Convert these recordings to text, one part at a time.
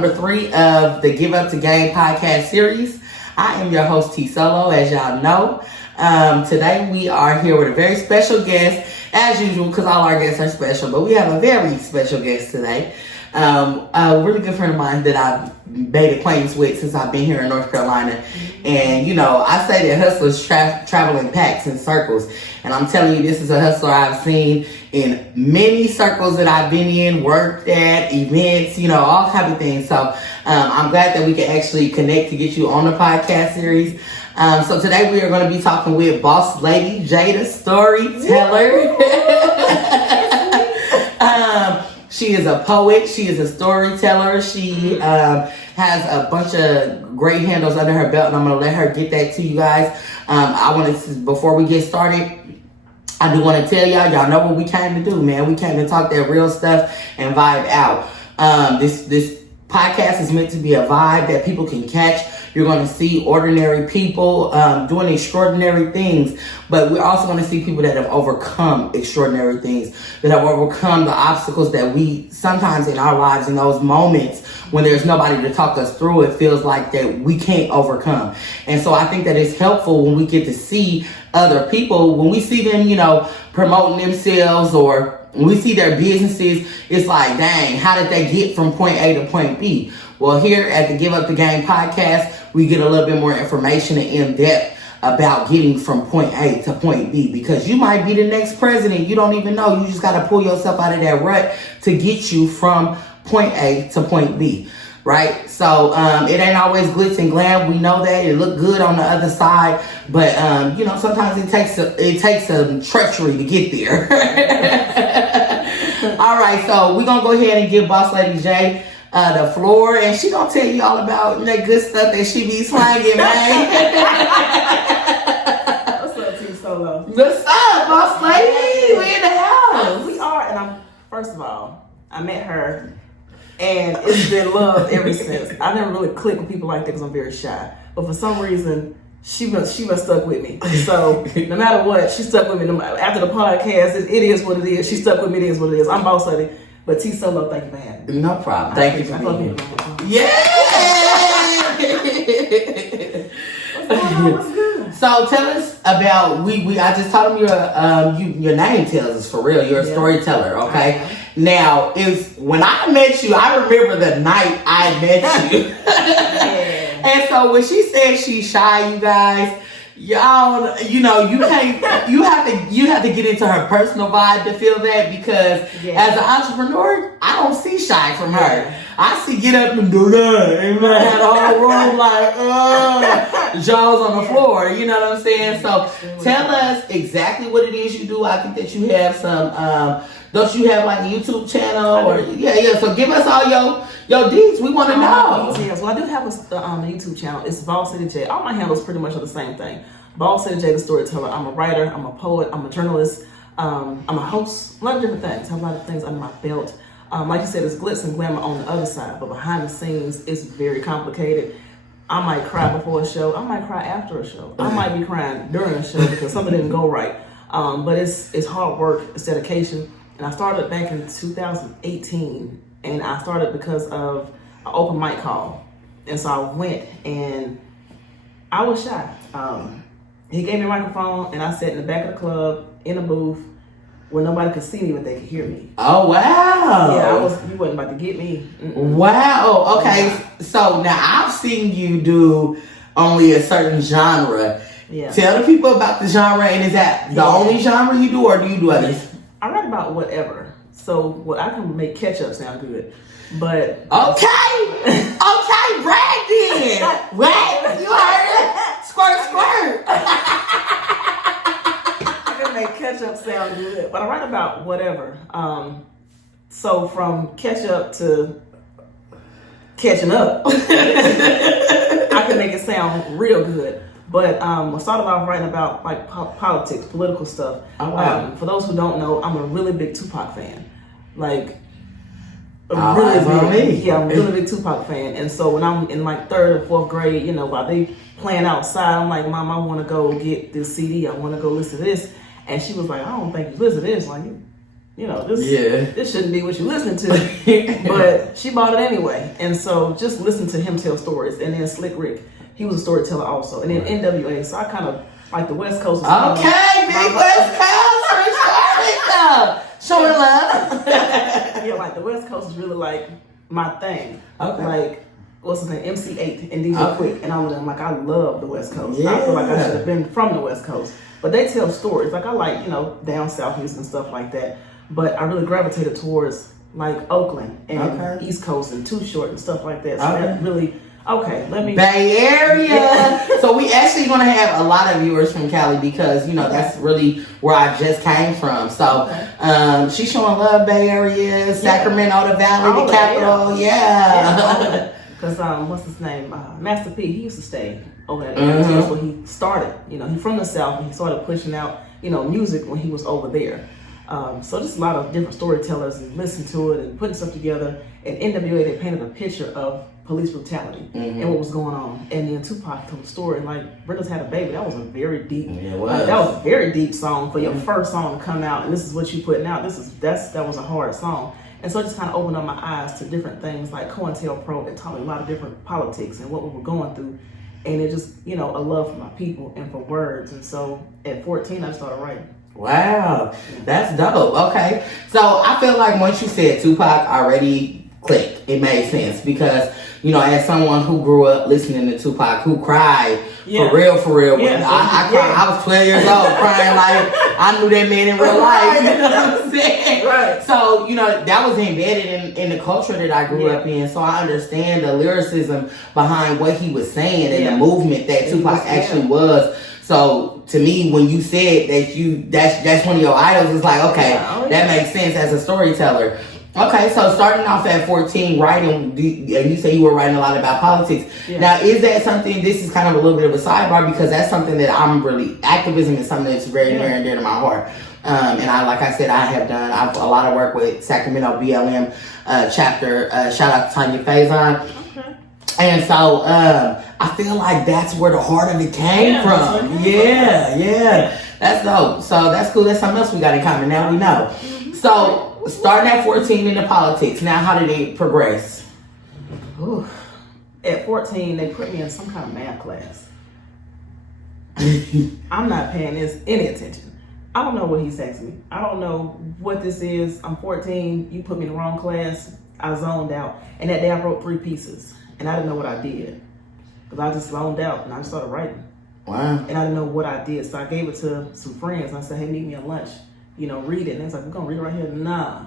number 3 of the Give Up to Game podcast series. I am your host, T Solo, as y'all know. Today we are here with a very special guest, as usual, because all our guests are special, but we have a very special guest today. A really good friend of mine that I've made acquaintance with since I've been here in North Carolina. And, you know, I say that hustlers travel in packs and circles. And I'm telling you, this is a hustler I've seen in many circles that I've been in, worked at, events, you know, all kinds of things. So I'm glad that we can actually connect to get you on the podcast series. So today we are going to be talking with Bosslady J the Storyteller. She is a poet. She is a storyteller. She has a bunch of great handles under her belt, and I'm going to let her get that to you guys. I want to, before we get started, I do want to tell y'all know what we came to do, man. We came to talk that real stuff and vibe out. This podcast is meant to be a vibe that people can catch. You're going to see ordinary people doing extraordinary things, but we're also going to see people that have overcome extraordinary things, that have overcome the obstacles that we sometimes in our lives, in those moments when there's nobody to talk us through, it feels like that we can't overcome. And so I think that it's helpful when we get to see other people, when we see them, you know, promoting themselves or when we see their businesses, it's like, dang, how did they get from point A to point B? Well, here at the Give Up the Game podcast, we get a little bit more information and in-depth about getting from point A to point B, because you might be the next president. You don't even know. You just got to pull yourself out of that rut to get you from point A to point B, right? So it ain't always glitz and glam. We know that. It look good on the other side, but you know, sometimes it takes some treachery to get there. All right, so we're going to go ahead and give Bosslady J the floor, and she gonna tell you all about that good stuff that she be slanging, man. What's up, T Solo? What's up, boss lady? We in the house. We are, and first of all, I met her, and it's been love ever since. I never really click with people like that because I'm very shy, but for some reason, she was stuck with me. So no matter what, she stuck with me. After the podcast, it is what it is. She stuck with me. It is what it is. I'm Bosslady. But T Solo, thank you for having me. No problem. Thank you for being here. Yeah. What's good? So tell us about I just told him your name tells us for real. You're a storyteller, okay? Now when I met you, I remember the night I met you. And so when she said she's shy, you guys, y'all, you know, you have to get into her personal vibe to feel that, because as an entrepreneur, I don't see shy from her. I see get up and do that, and have the whole room like jaws on the floor. You know what I'm saying? So tell us exactly what it is you do. I think that you have some. Don't you have like a YouTube channel or yeah? So give us all your deeds. We want to know. Yes, well, I do have a YouTube channel. It's Bosslady J. All my handles pretty much are the same thing. Bosslady J the Storyteller. I'm a writer. I'm a poet. I'm a journalist. I'm a host. A lot of different things. I have a lot of things under my belt. Like you said, it's glitz and glamour on the other side, but behind the scenes, it's very complicated. I might cry before a show. I might cry after a show. I might be crying during a show because something didn't go right. But it's hard work. It's dedication. And I started back in 2018, and I started because of an open mic call. And so I went, and I was shy. He gave me a microphone, and I sat in the back of the club in a booth where nobody could see me, but they could hear me. Oh, wow. Yeah, you wasn't about to get me. Wow. Okay. So now I've seen you do only a certain genre. Yeah. Tell the people about the genre, and is that the only genre you do, or do you do others? I write about whatever. So I can make ketchup sound good. But okay, brag then. What? You heard it? Squirt. I can make ketchup sound good, but I write about whatever. So from ketchup to catching up, I can make it sound real good. But I started off writing about like politics, political stuff. Oh, wow. For those who don't know, I'm a really big Tupac fan. Like, I'm a really big Tupac fan. And so when I'm in like 3rd or 4th grade, you know, while they playing outside, I'm like, Mom, I want to go get this CD. I want to go listen to this. And she was like, I don't think you listen to this. Like, you this shouldn't be what you're listening to. But she bought it anyway. And so just listen to him tell stories. And then Slick Rick, he was a storyteller also. And then NWA, so I kind of like the West Coast. Okay, big West Coast for sure. Showing love. Yeah, like the West Coast is really like my thing. Okay. Like, what's his name? MC8 and DJ Quick and all of them. Like, I love the West Coast. Yeah. I feel like I should have been from the West Coast. But they tell stories. Like, I like, down south music and stuff like that. But I really gravitated towards, like, Oakland and East Coast and Too Short and stuff like that. So that really, let me... Bay Area! So we actually going to have a lot of viewers from Cali because, that's really where I just came from. So she's showing love, Bay Area, Sacramento, the Valley, the capital. Yeah. Because, what's his name? Master P, he used to stay over that area. That's where he started. He's from the South, and he started pushing out, music when he was over there. So just a lot of different storytellers and listening to it and putting stuff together. And NWA, they painted a picture of police brutality and what was going on. And then Tupac told a story, and like, Brenda's Had a Baby. That was a very deep, that was a very deep song for your first song to come out. And this is what you putting out. That was a hard song. And so it just kind of opened up my eyes to different things like COINTELPRO that taught me a lot of different politics and what we were going through. And it just, a love for my people and for words. And so at 14, I started writing. Wow, that's dope. Okay, so I feel like once you said Tupac, already clicked. It made sense because as someone who grew up listening to Tupac, who cried for real. When I cried, I was 12 years old, crying like I knew that man in real life. You know what I'm saying? Right. So that was embedded in the culture that I grew up in. So I understand the lyricism behind what he was saying and the movement that Tupac actually was. So to me, when you said that that's one of your idols, it's like, okay, that makes sense as a storyteller. Okay, so starting off at 14, writing, and you say you were writing a lot about politics. Yeah. Now, is that something, this is kind of a little bit of a sidebar because that's something that I'm really, activism is something that's very near and dear to my heart. And like I said, I have done a lot of work with Sacramento BLM chapter. Shout out to Tanya Faison. Okay. And so I feel like that's where the heart of it came from. Yeah. That's dope. So that's cool. That's something else we got in common. Now we know. So starting at 14 into politics. Now, how did it progress? Ooh. At 14, they put me in some kind of math class. I'm not paying this any attention. I don't know what he's asking me. I don't know what this is. I'm 14. You put me in the wrong class. I zoned out. And that day I wrote 3 pieces. And I didn't know what I did. Because I just zoned out and I just started writing. Wow. And I didn't know what I did. So I gave it to some friends. And I said, hey, meet me at lunch. Read it. And they was like, we're going to read it right here. Nah.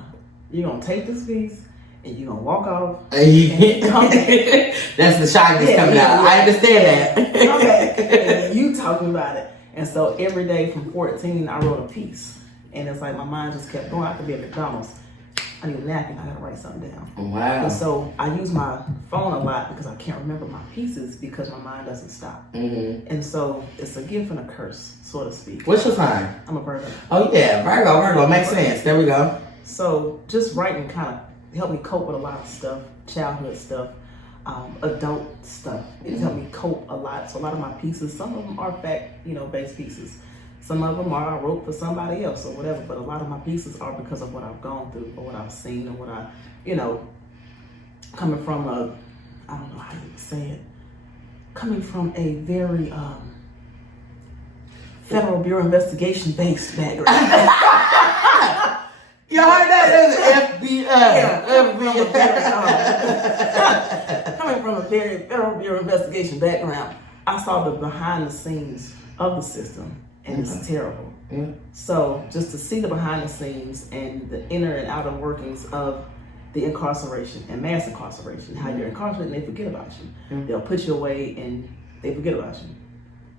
You're going to take this piece and you're going to walk off. And come back. That's the shyness coming out. I understand that. Come back. And you talking about it. And so every day from 14, I wrote a piece. And it's like my mind just kept going. I could be at McDonald's. I need a napkin. I got to write something down. Wow. And so I use my phone a lot because I can't remember my pieces because my mind doesn't stop. Mm-hmm. And so it's a gift and a curse, so to speak. What's your sign? I'm a Virgo. Oh, yeah. Virgo. Makes sense. There we go. So just writing kind of helped me cope with a lot of stuff, childhood stuff, adult stuff. It helped me cope a lot. So a lot of my pieces, some of them are fact-based pieces. Some of them I wrote for somebody else or whatever, but a lot of my pieces are because of what I've gone through or what I've seen or what I, coming from I don't know how you say it, coming from a very Federal Bureau Investigation based background. You heard that? FBI. Coming from a very Federal Bureau Investigation background, I saw the behind the scenes of the system. And it's terrible. Mm-hmm. So just to see the behind the scenes and the inner and outer workings of the incarceration and mass incarceration, how you're incarcerated and they forget about you. Mm-hmm. They'll put you away and they forget about you.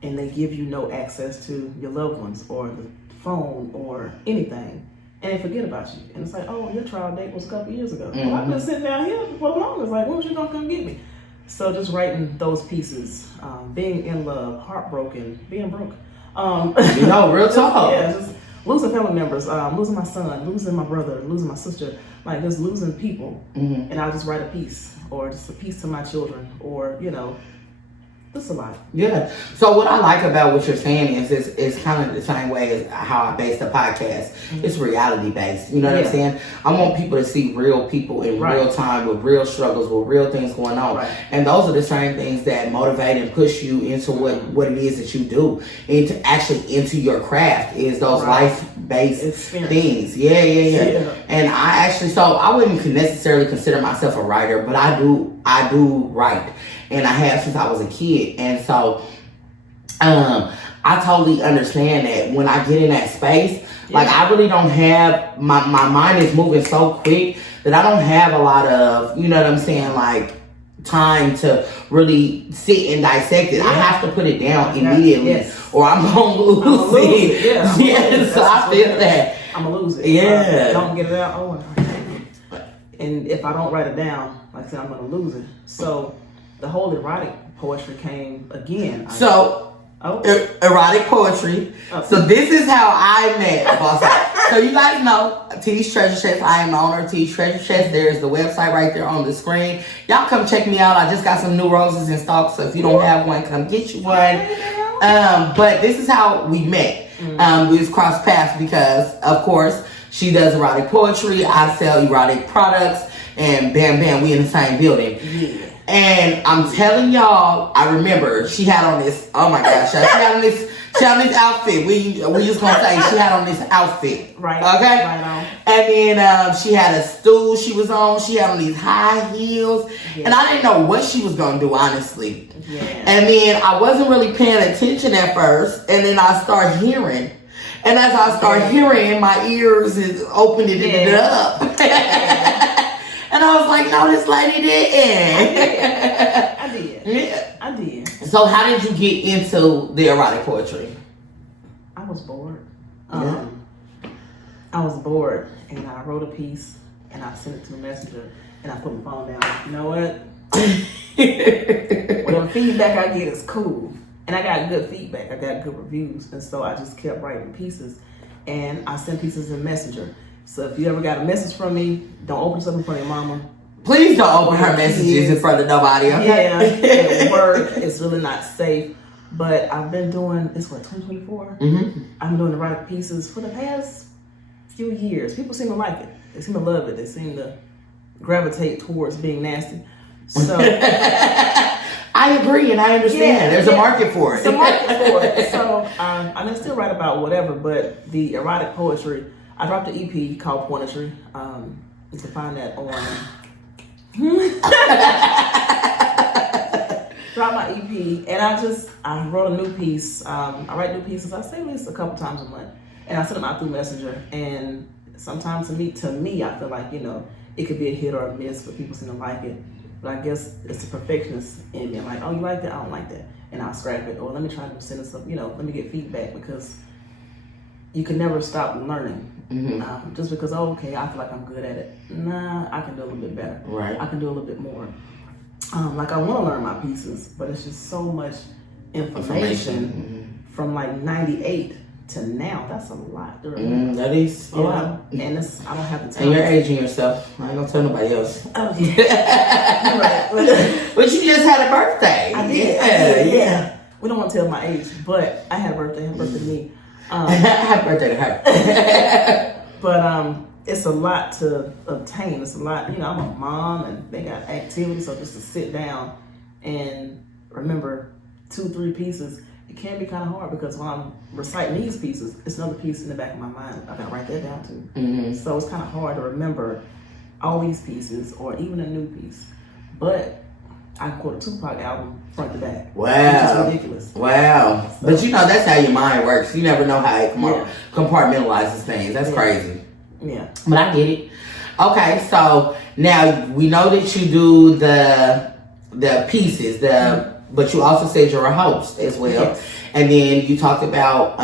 And they give you no access to your loved ones or the phone or anything. And they forget about you. And it's like, oh, your trial date was a couple years ago. Mm-hmm. Well, I've been sitting down here for the longest. Like, when was you going to come get me? So just writing those pieces, being in love, heartbroken, being broke. Real talk. Yeah, just losing family members, losing my son, losing my brother, losing my sister, like just losing people. Mm-hmm. And I'll just write a piece or just a piece to my children or, It's a lot. Yeah. So what I like about what you're saying is it's kind of the same way as how I base the podcast. Mm-hmm. It's reality based. You know what I'm saying? I want people to see real people in real time with real struggles, with real things going on. Right. And those are the same things that motivate and push you into what it is that you do, into actually into your craft, is those life based things. Yeah. And I actually, so I wouldn't necessarily consider myself a writer, but I do write. And I have since I was a kid. And so I totally understand that when I get in that space, like I really don't have, my mind is moving so quick that I don't have a lot of, you know what I'm saying, like time to really sit and dissect it. I have to put it down immediately or I'm going to lose it. Yeah, so I feel that. I'm going to lose it. Yeah. Don't get it out. Oh, and if I don't write it down, like I said, I'm going to lose it. So the whole erotic poetry came again. Erotic poetry. So this is how I met Bosslady. So you guys know T's Treasure Chest. I am the owner of T's Treasure Chest. There's the website right there on the screen. Y'all come check me out. I just got some new roses in stock. So if you don't have one, come get you one. But this is how we met. We just crossed paths because, of course, she does erotic poetry. I sell erotic products. And bam, bam, we in the same building. Yeah. And I'm telling y'all, I remember she had on this, oh my gosh, she had on this outfit. We just gonna say she had on this outfit. Right. Okay? Right on. And then she had a stool she was on. She had on these high heels. Yeah. And I didn't know what she was gonna do, honestly. Yeah. And then I wasn't really paying attention at first. And then I started hearing. And as I started hearing, my ears is opening it up. And I was like, no, this lady didn't. I did. Yeah. I did. So how did you get into the erotic poetry? I was bored. I was bored and I wrote a piece and I sent it to a messenger and I put my phone down. You know what? Whatever feedback I get is cool. And I got good feedback. I got good reviews. And so I just kept writing pieces. And I sent pieces in Messenger. So if you ever got a message from me, don't open something in front of your mama. Please don't open her messages in front of nobody, okay? Yeah, at work, it's really not safe. But I've been doing, it's what, 2024? Mm-hmm. I've been doing erotic pieces for the past few years. People seem to like it. They seem to love it. They seem to gravitate towards being nasty. So I agree and I understand. There's a market for it. There's a market for it. So I mean, still write about whatever, but the erotic poetry, I dropped an EP called Poetry. You can find that on. Dropped my EP, and I wrote a new piece. I write new pieces. I say at least a couple times a month, and I send them out through Messenger. And sometimes to me, I feel like it could be a hit or a miss, but people seem to like it. But I guess it's the perfectionist in me. I'm like, oh, you like that? I don't like that, and I'll scrap it. Or let me try to send it some. Let me get feedback because you can never stop learning. Mm-hmm. Just because, okay, I feel like I'm good at it. Nah, I can do a little bit better. Right. I can do a little bit more. Like I want to learn my pieces, but it's just so much information from like 98 to now. That's a lot to remember. That is a lot. And I don't have the time. And you're aging yourself. I ain't gonna tell nobody else. Oh yeah. You're right. But you just had a birthday. I did. Yeah. We don't want to tell my age, but I had a birthday. Happy birthday to me. Happy birthday to her. But it's a lot to obtain. It's a lot, I'm a mom and they got activities, so just to sit down and remember 2-3 pieces, it can be kind of hard because when I'm reciting these pieces, it's another piece in the back of my mind. I gotta write that down too. Mm-hmm. So it's kind of hard to remember all these pieces or even a new piece. But I quote a Tupac album front to back. Wow. Which is ridiculous. Wow. So, but that's how your mind works. You never know how it compartmentalizes things. That's crazy. Yeah. But I get it. Okay, so now we know that you do the pieces, but you also said you're a host as well. Yes. And then you talked about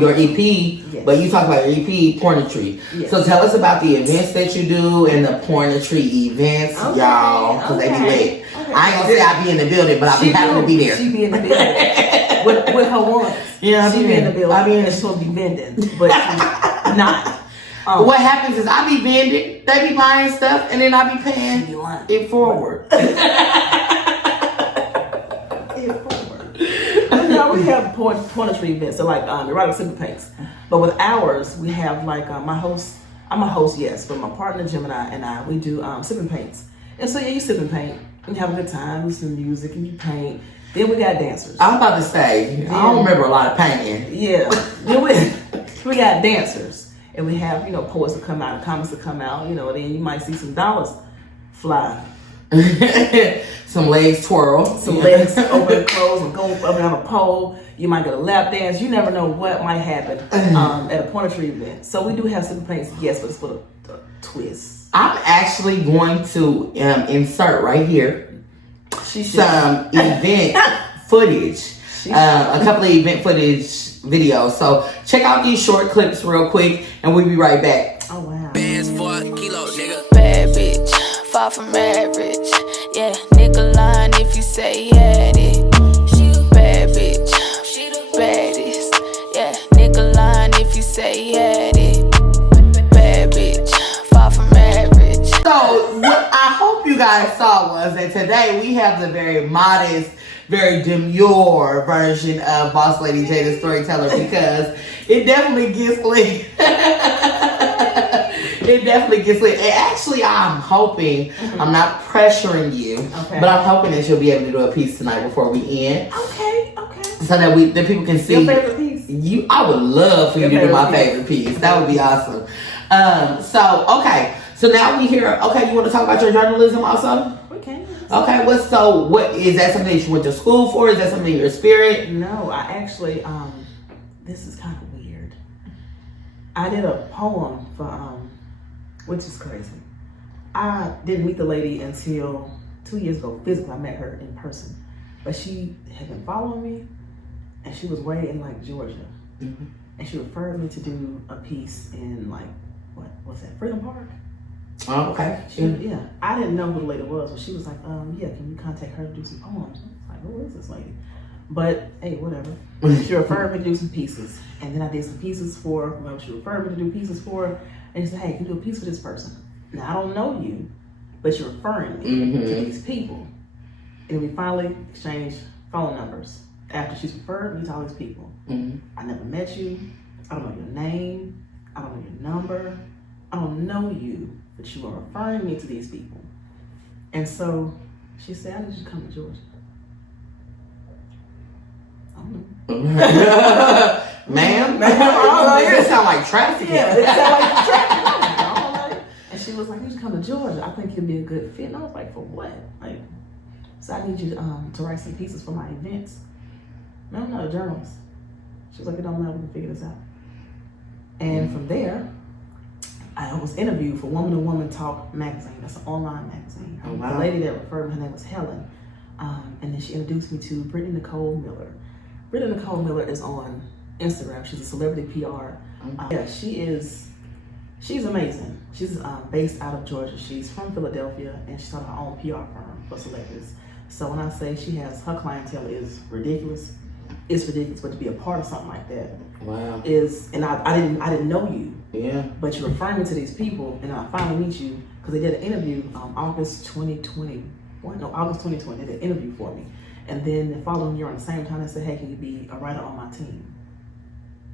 your EP, but you talked about your EP, Pornetry. Yes. So tell us about the events that you do and the Pornetry events, y'all, because they be lit. Okay. I ain't gonna say I be in the building, but I be having to be there. She be in the building with her ones. Yeah, she be in the building. I mean, she's supposed to be vending, but she's not. What happens is I be vending, they be buying stuff, and then I be paying it forward. Yeah, we have poetry events, so like erotic simple paints. But with ours, we have like my host. I'm a host, yes, but my partner Gemini and I, we do sip and paints. And so yeah, you sip and paint, and you have a good time, listen to music, and you paint. Then we got dancers. I'm about to say, I don't remember a lot of painting. Yeah. Then we got dancers, and we have poets that come out, and comics that come out. And then you might see some dollars fly. Some legs twirl. Some legs over the clothes and go up and on a pole. You might get a lap dance. You never know what might happen at a poetry event. So we do have simple paints, yes, but it's for a twist. I'm actually going to insert right here some event footage. A couple of event footage videos. So check out these short clips real quick and we'll be right back. Oh wow. Bands for a kilo, nigga. Bad bitch, far from average. Yeah, nigga lying if you say he had it. She a bad bitch, she the baddest. Yeah, nigga lying if you say he had it. Bad bitch, far from average. So what I hope you guys saw was that today we have the very modest, very demure version of Bosslady J the Storyteller because it definitely gets lit. It definitely gets lit. And actually, I'm hoping, I'm not pressuring you, but I'm hoping that you'll be able to do a piece tonight before we end. Okay. So that the people can see. Your favorite piece? I would love for you to do my favorite piece. That would be awesome. So now we hear, you want to talk about your journalism also? We can. Okay, what is that something that you went to school for? Is that something in your spirit? No, I actually, this is kind of weird. I did a poem for, which is crazy. I didn't meet the lady until 2 years ago. Physically, I met her in person. But she had been following me, and she was way in like Georgia. Mm-hmm. And she referred me to do a piece in like, what was that, Freedom Park? Oh, okay. Yeah. I didn't know who the lady was, but she was like, yeah, can you contact her to do some poems? I was like, who is this lady? But hey, whatever. She referred me to do some pieces. And then I did some pieces for whoever she referred me to do pieces for. And she said, hey, can you do a piece for this person? Now, I don't know you, but you're referring me to these people. And we finally exchanged phone numbers after she's referred me to all these people. Mm-hmm. I never met you. I don't know your name. I don't know your number. I don't know you, but you are referring me to these people. And so she said, I need you to come to Georgia. I don't know. Ma'am? It sound like traffic. Yeah, it sound like traffic. I don't know. And she was like, you should come to Georgia. I think you'd be a good fit. And I was like, for what? Like, so I need you to write some pieces for my events. No, I'm not a journalist. She was like, it don't matter, we can figure this out. And from there, I was interviewed for Woman to Woman Talk magazine. That's an online magazine. Oh, wow. The lady that referred me, her name was Helen. And then she introduced me to Brittany Nicole Miller. Brittany Nicole Miller is on Instagram. She's a celebrity PR. Yeah, she's amazing. She's based out of Georgia. She's from Philadelphia, and she started her own PR firm for celebrities. So when I say her clientele is ridiculous, it's ridiculous. But to be a part of something like that, wow, and I didn't know you. Yeah. But you're referring me to these people, and I finally meet you because they did an interview August 2020. They did an interview for me. And then the following year, on the same time, they said, hey, can you be a writer on my team?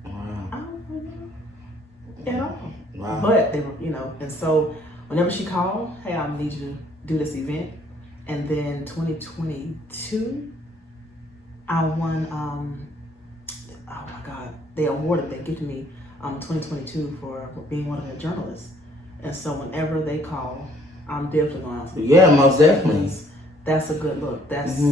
Wow. I don't know at all. Wow. But they were, and so whenever she called, hey, I need you to do this event. And then 2022, I won, oh my God, they gifted me 2022 for being one of their journalists. And so whenever they call, I'm definitely going to answer. Yeah, most definitely. That's a good look. That's a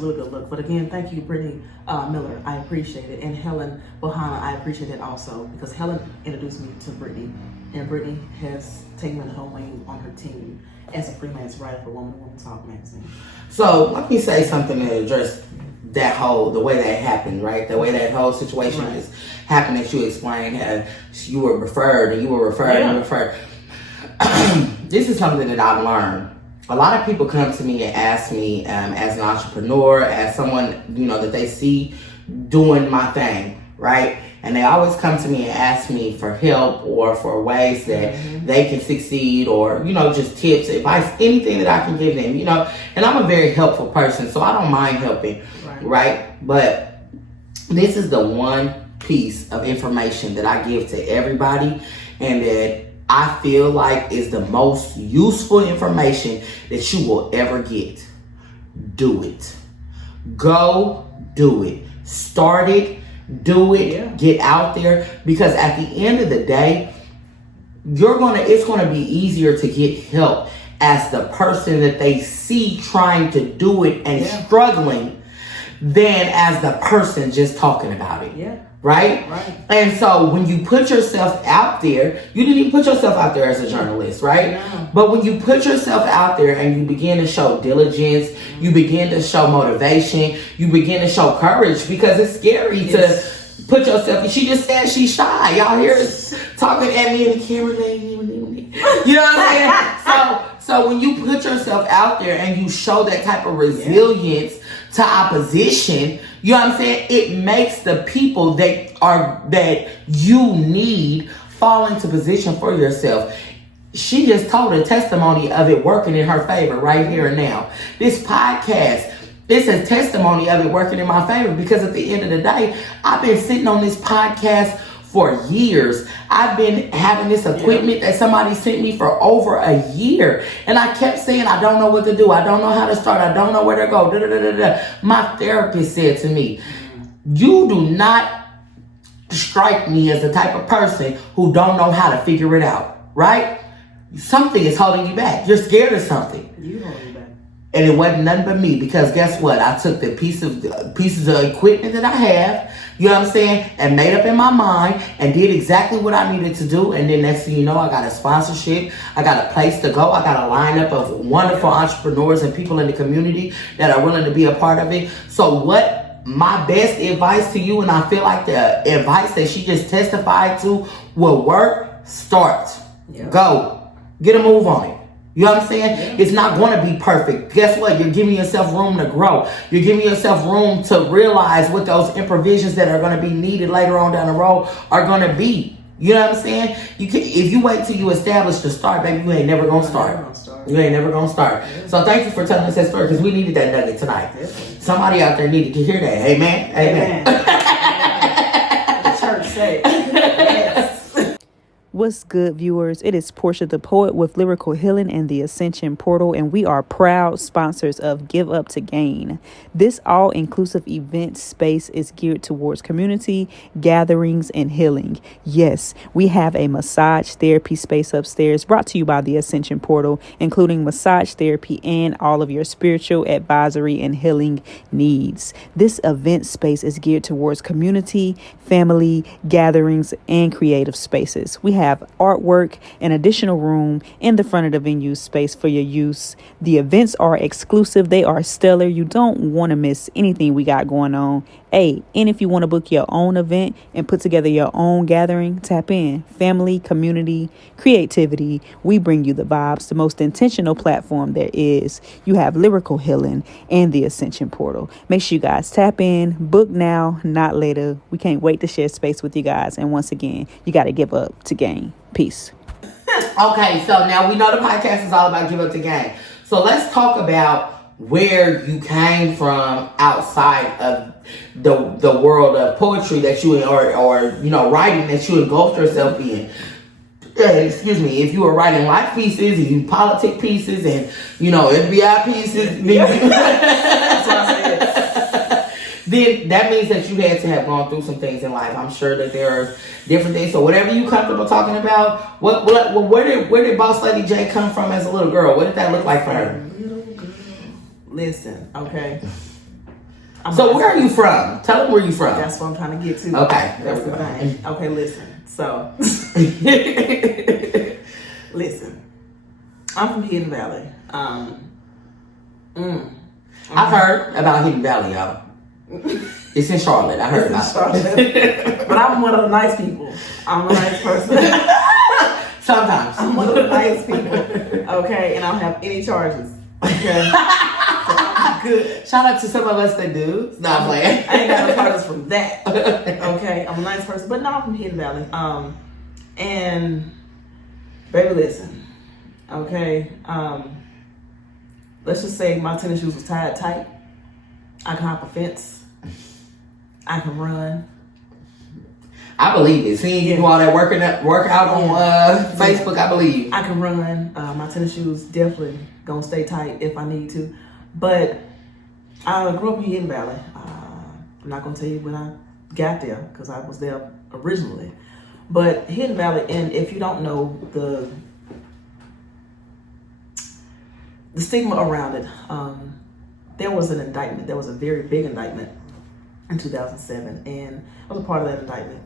really good look. But again, thank you, Brittany Miller. I appreciate it. And Helen Bohanna, I appreciate it also because Helen introduced me to Brittany, and Brittany has taken me the whole wing on her team as a freelance writer for Woman to Woman Talk magazine. So let me say something to address the way that happened, right? The way that whole situation is happened that you explained, you were referred and you were referred and referred. This is something that I've learned. A lot of people come to me and ask me as an entrepreneur, as someone, that they see doing my thing, right? And they always come to me and ask me for help or for ways that they can succeed or, just tips, advice, anything that I can give them, and I'm a very helpful person, so I don't mind helping, right? But this is the one piece of information that I give to everybody, and that I feel like is the most useful information that you will ever get. Do it. Go do it. Start it. Do it. Yeah. Get out there, because at the end of the day, it's gonna be easier to get help as the person that they see trying to do it and struggling than as the person just talking about it. Yeah. Right? And so when you put yourself out there, you didn't even put yourself out there as a journalist, right? No. But when you put yourself out there and you begin to show diligence, you begin to show motivation, you begin to show courage, because it's scary to put yourself. She just said she's shy. Y'all hear us talking at me in the camera. You know what I'm saying? So when you put yourself out there and you show that type of resilience to opposition, you know what I'm saying? It makes the people that you need fall into position for yourself. She just told a testimony of it working in her favor right here and now. This podcast, this is testimony of it working in my favor, because at the end of the day, I've been sitting on this podcast for years. I've been having this equipment that somebody sent me for over a year. And I kept saying, I don't know what to do. I don't know how to start. I don't know where to go. My therapist said to me, you do not strike me as the type of person who don't know how to figure it out, right? Something is holding you back. You're scared of something. You holding back. And it wasn't nothing but me, because guess what? I took the pieces of equipment that I have, you know what I'm saying, and made up in my mind and did exactly what I needed to do. And then next thing you know, I got a sponsorship. I got a place to go. I got a lineup of wonderful entrepreneurs and people in the community that are willing to be a part of it. So what my best advice to you, and I feel like the advice that she just testified to will work, start. Yeah. Go. Get a move on it. You know what I'm saying? Yeah. It's not going to be perfect. Guess what? You're giving yourself room to grow. You're giving yourself room to realize what those improvisations that are going to be needed later on down the road are going to be. You know what I'm saying? If you wait till you establish the start, baby, you ain't never going to start. You ain't never going to start. Yeah. So thank you for telling us that story, because we needed that nugget tonight. Yeah. Somebody out there needed to hear that. Amen? Amen. The church say. Yes. What's good, viewers? It is Portia the Poet with Lyrical Healing and the Ascension Portal, and we are proud sponsors of Give Up to Gain. This all-inclusive event space is geared towards community, gatherings, and healing. Yes, we have a massage therapy space upstairs brought to you by the Ascension Portal, including massage therapy and all of your spiritual, advisory, and healing needs. This event space is geared towards community, family, gatherings, and creative spaces. We have artwork, an additional room in the front of the venue space for your use. The events are exclusive. They are stellar. You don't want to miss anything we got going on. Hey, and if you want to book your own event and put together your own gathering, tap in. Family, community, creativity. We bring you the vibes, the most intentional platform there is. You have Lyrical Healing and the Ascension Portal. Make sure you guys tap in, book now, not later. We can't wait to share space with you guys. And once again, you got to give up to gain. Peace. Okay, so now we know the podcast is all about give up to gain. So let's talk about where you came from outside of the world of poetry that you or writing that you engulfed yourself in. Excuse me, if you were writing life pieces and you politic pieces and FBI pieces, That's what I said. Then that means that you had to have gone through some things in life. I'm sure that there are different things. So whatever you comfortable talking about, where did Bosslady J come from as a little girl? What did that look like for her? Listen, okay. So where are you from? Tell them where you from. That's what I'm trying to get to. Okay, that's the thing. Okay, listen. So, listen. I'm from Hidden Valley. I've heard about Hidden Valley, y'all. It's in Charlotte. I heard about it. But I'm one of the nice people. I'm a nice person. Sometimes. I'm one of the nice people. Okay, and I don't have any charges. Okay. So I'm good. Shout out to some of us that do. No, I'm playing. I ain't got no charges from that. Okay, I'm a nice person. But no, I'm from Hidden Valley. And baby, listen. Okay. Let's just say my tennis shoes was tied tight. I can hop a fence. I can run. I believe it. Seeing you do all that workout on Facebook, I believe you. I can run. My tennis shoes definitely gonna stay tight if I need to. But I grew up in Hidden Valley. I'm not gonna tell you when I got there because I was there originally. But Hidden Valley, and if you don't know the stigma around it, there was an indictment. There was a very big indictment in 2007, and I was a part of that indictment.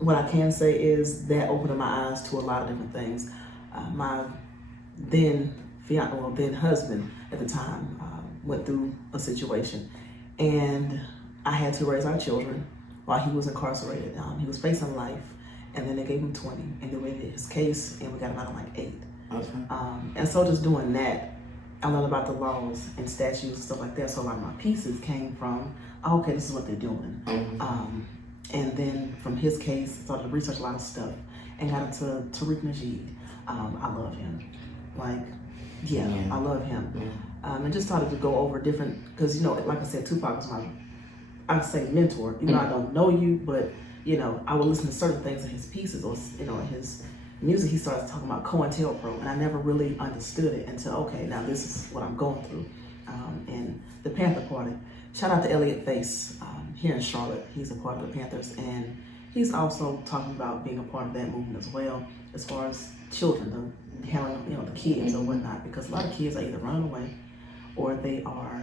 What I can say is that opened my eyes to a lot of different things. My then husband at the time went through a situation, and I had to raise our children while he was incarcerated. He was facing life, and then they gave him 20, and then we did his case, and we got him out on like 8. Okay. And so just doing that, I learned about the laws and statutes and stuff like that. So a lot of my pieces came from, okay, this is what they're doing. Mm-hmm. And then from his case, started to research a lot of stuff and got into Tariq Nasheed. I love him. Like, I love him. Yeah. And just started to go over different, because, you know, like I said, Tupac was my, I would say mentor. Even though I don't know you, but, you know, I would listen to certain things in his pieces or, you know, in his music. He started talking about COINTELPRO, and I never really understood it until, okay, now this is what I'm going through. And the Panther Party. Shout out to Elliot Face here in Charlotte. He's a part of the Panthers, and he's also talking about being a part of that movement as well, as far as children, the handling, you know, the kids or whatnot, because a lot of kids are either running away, or they are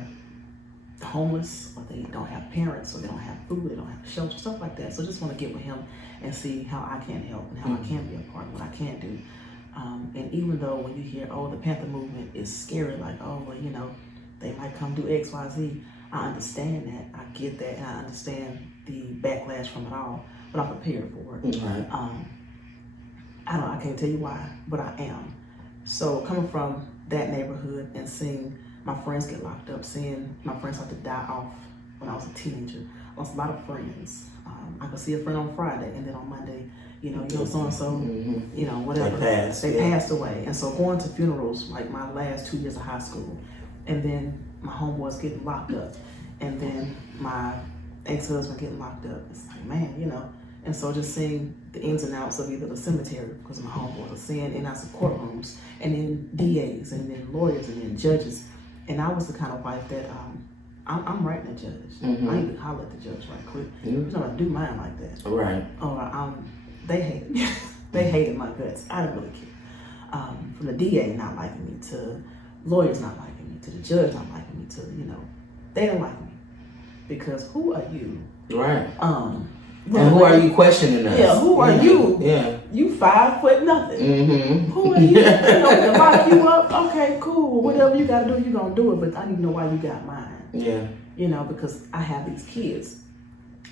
homeless, or they don't have parents, or they don't have food, they don't have shelter, stuff like that. So I just want to get with him and see how I can help and how I can be a part of what I can do. And even though when you hear, oh, the Panther movement is scary, like, oh, well, you know, they might come do X, Y, Z. I understand that. I get that. And I understand the backlash from it all, but I'm prepared for it. Right. I can't tell you why, but I am. So coming from that neighborhood and seeing my friends get locked up, seeing my friends have to die off when I was a teenager, I lost a lot of friends. I could see a friend on Friday, and then on Monday, you know, so-and-so, you know, whatever. They passed away. And so going to funerals, like my last 2 years of high school, and then my homeboys getting locked up, and then my ex-husband getting locked up. It's like, man, you know. And so just seeing the ins and outs of either the cemetery, because my homeboys are seeing in and outs of courtrooms, and then DAs, and then lawyers, and then judges. And I was the kind of wife that I'm writing a judge. I need to holler at the judge right quick. You're not gonna do mine like that. Right. Or they hated me. They hated my guts. I didn't really care. From the DA not liking me, to lawyers not liking me, to the judge not liking me, to, you know, they didn't like me. Because who are you? Right. And who are you questioning us? Yeah, who are you? Yeah. You 5 foot nothing. Who are you? You know, to lock you up, okay, cool. Whatever you gotta do, you're gonna do it, but I need to know why you got mine. Yeah. You know, because I have these kids.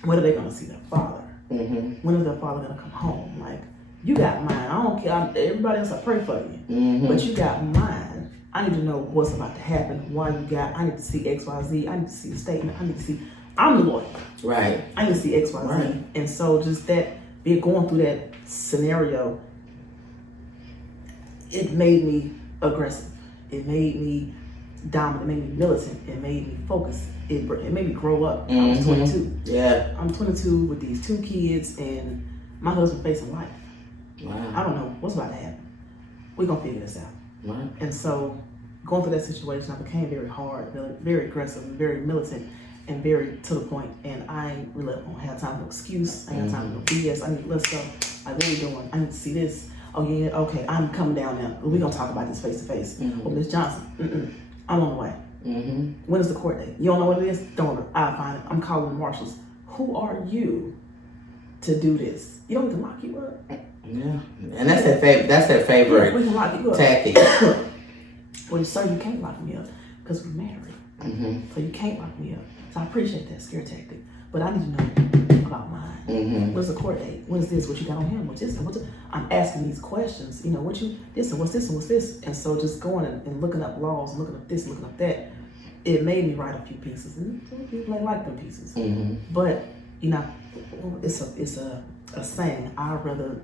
When are they gonna see their father? When is their father gonna come home? Like, you got mine. I don't care. Everybody else, I pray for you. But you got mine. I need to know what's about to happen, why you got, I need to see X, Y, Z. I need to see a statement. I need to see, I'm the lawyer. Right. I need to see X, Y, Z. Right. And so just that, going through that scenario, it made me aggressive. It made me dominant. It made me militant. It made me focus. It made me grow up. I was 22. Yeah. I'm 22 with these 2 kids, and my husband facing life. Wow. I don't know what's about to happen. We're going to figure this out. Right. And so going through that situation, I became very hard, very aggressive, very militant, and very to the point. And I really don't have time for no excuse. I ain't got time for no BS. I need, let's go. Like, what are we doing? I need to see this. Oh yeah, okay, I'm coming down now. We're going to talk about this face to face. Oh, Miss Johnson, I'm on the way. When is the court date? You don't know what it is? Don't worry, I'll find it. I'm calling the marshals. Who are you to do this? You don't need to lock you up. Yeah, and that's their favorite Yeah, we can lock you up. tactic. Well, sir, you can't lock me up because we're married. So you can't lock me up. So I appreciate that scare tactic, but I need to know about mine. What's the court date? What is this? What you got on him? What's this? I'm asking these questions. You know, what you this and what's this and what's this? And so just going and looking up laws, and looking up this, and looking up that, it made me write a few pieces. And some people ain't like them pieces, but you know, it's a saying. I'd rather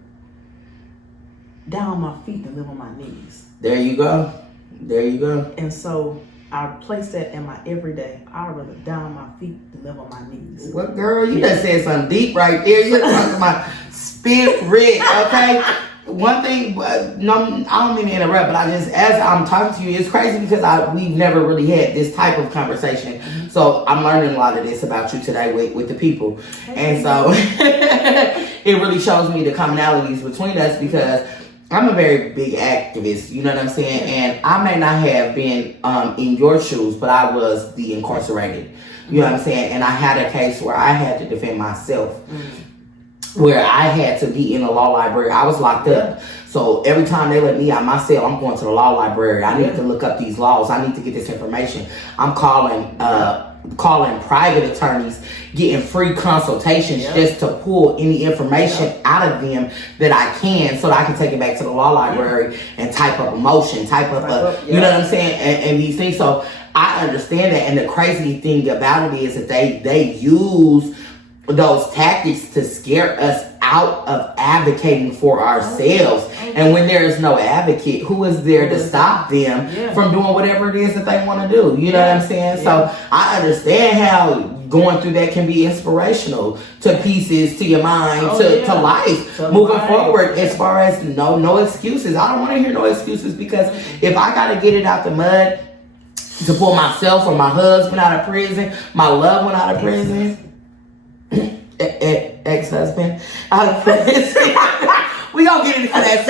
die on my feet than live on my knees. There you go. There you go. And so I place that in my everyday. I'd rather die on my feet than live on my knees. Well, girl, you done said something deep right there. You're talking about spirit, okay? One thing, no, I don't mean to interrupt, but I just, as I'm talking to you, it's crazy because we've never really had this type of conversation. So I'm learning a lot of this about you today with the people. And so it really shows me the commonalities between us because I'm a very big activist, you know what I'm saying? And I may not have been in your shoes, but I was the incarcerated, you know what I'm saying? And I had a case where I had to defend myself. Where I had to be in a law library. I was locked up. So every time they let me out my cell, I'm going to the law library. I need to look up these laws. I need to get this information. I'm calling private attorneys, getting free consultations just to pull any information out of them that I can so that I can take it back to the law library and type up a motion, you know what I'm saying? And these things. So I understand that. And the crazy thing about it is that they use those tactics to scare us out of advocating for ourselves. And when there is no advocate, who is there to stop them from doing whatever it is that they want to do? You know what I'm saying? So I understand how going through that can be inspirational to pieces, to your mind, to life, moving forward. As far as no excuses. I don't want to hear no excuses because if I got to get it out the mud to pull myself or my husband out of prison, my loved one out of prison, ex-husband out of prison. We gonna get into that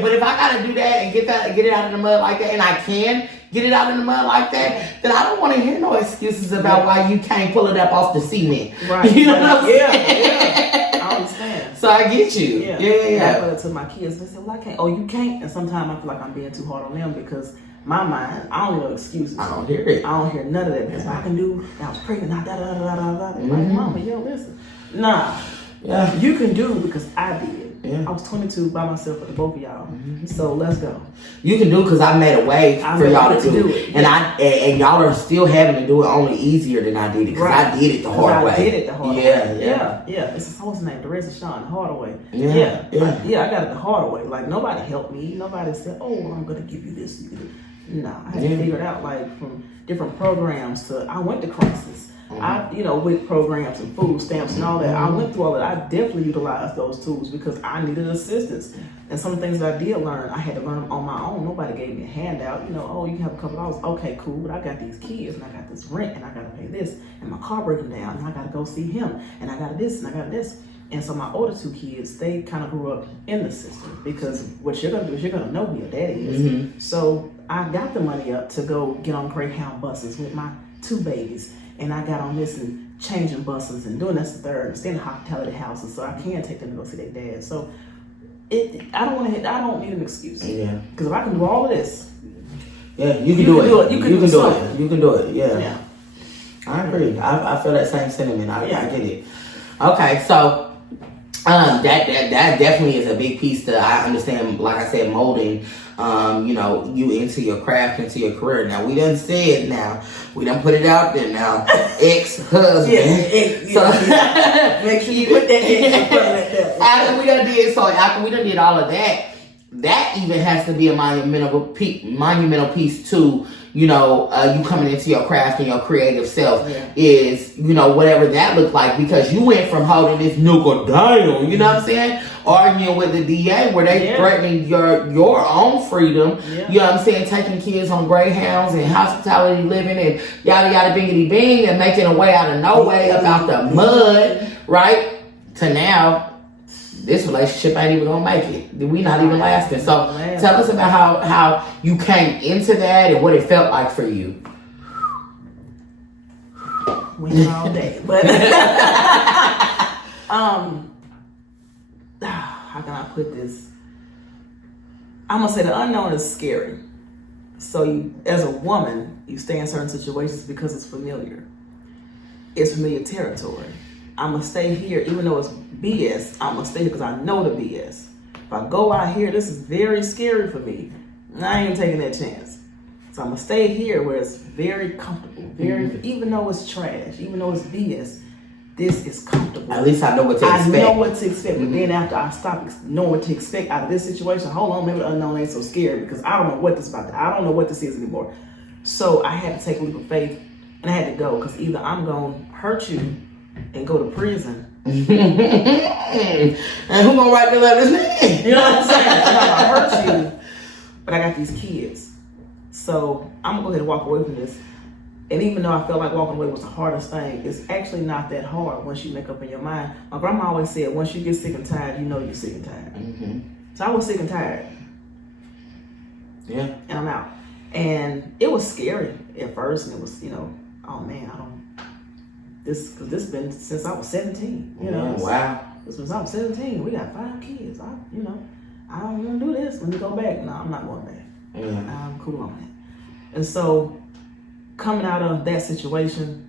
but if I gotta do that and get it out of the mud like that, and I can get it out of the mud like that, then I don't want to hear no excuses about why you can't pull it up off the cement. Right? You know what I'm saying? I understand. So I get you. Yeah. I put it to my kids. They say, "Well, I can't." Oh, you can't. And sometimes I feel like I'm being too hard on them because my mind, I don't know excuses. I don't hear it. I don't hear none of that because I can do. I was pregnant. Like, mama, you don't listen. Nah. Yeah. You can do because I did. Yeah. I was 22 by myself with the both of y'all. So let's go. You can do because I made a way for y'all to do it. And and y'all are still having to do it only easier than I did it because I did it the hard way. I did it the hard way. Yeah. It's a soul's name, the Reza Sean, the hard way. I got it the hard way. Like nobody helped me. Nobody said, "Oh, I'm gonna give you this." No, I had to figure it out like from different programs to I went to crisis. With programs and food stamps and all that, I went through all that. I definitely utilized those tools because I needed assistance. And some things that I did learn, I had to learn them on my own. Nobody gave me a handout. Oh, you can have a couple hours. Okay, cool. But I got these kids and I got this rent and I got to pay this and my car breaking down and I got to go see him and I got this and I got this. And so my older two kids, they kind of grew up in the system because what you're going to do is you're going to know who your daddy is. So I got the money up to go get on Greyhound buses with my two babies. And I got on this and changing buses and doing this and third and staying in hospitality houses so I can take them to go see their dad. So I don't need an excuse. Yeah. Because if I can do all of this, you can do it. You can do it. Yeah. I agree. I feel that same sentiment. I get it. Okay, so that definitely is a big piece to I understand. Like I said, molding. You into your craft, into your career. Now we done said we done put it out there now. Ex-husband. Make sure you put that in front after we done did all of that, that even has to be a monumental piece to you coming into your craft and your creative self is whatever that looked like because you went from holding this nigga down, you know what I'm saying, arguing with the DA where they threatening your own freedom, you know what I'm saying, taking kids on Greyhounds and hospitality living and yada yada bingity bing and making a way out of no way about the mud, right? To now this relationship ain't even gonna make it. We not even lasting. So tell us about how you came into that and what it felt like for you. Went all day, but how can I put this? I'm gonna say the unknown is scary. So you, as a woman, you stay in certain situations because it's familiar. It's familiar territory. I'm gonna stay here, even though it's BS. I'm gonna stay here because I know the BS. If I go out here, this is very scary for me. I ain't taking that chance. So I'm gonna stay here where it's very comfortable, even though it's trash, even though it's BS. this is comfortable. At least I know what to expect. I know what to expect. But then after I stop knowing what to expect out of this situation, hold on, maybe the unknown ain't so scary because I don't know what this is about. I don't know what this is anymore. So I had to take a leap of faith and I had to go because either I'm going to hurt you and go to prison. And who gonna write the letters then? You know what I'm saying? And I'm going to hurt you, but I got these kids. So I'm going to go ahead and walk away from this. And even though I felt like walking away was the hardest thing, it's actually not that hard once you make up in your mind. My grandma always said, once you get sick and tired, you know you're sick and tired. Mm-hmm. So I was sick and tired. Yeah. And I'm out. And it was scary at first. And it was, oh man, because this has been since I was 17. Wow. This was I was 17. We got 5 kids. I don't want to do this. Let me go back. No, I'm not going back. Yeah. I'm cool on it. And so coming out of that situation,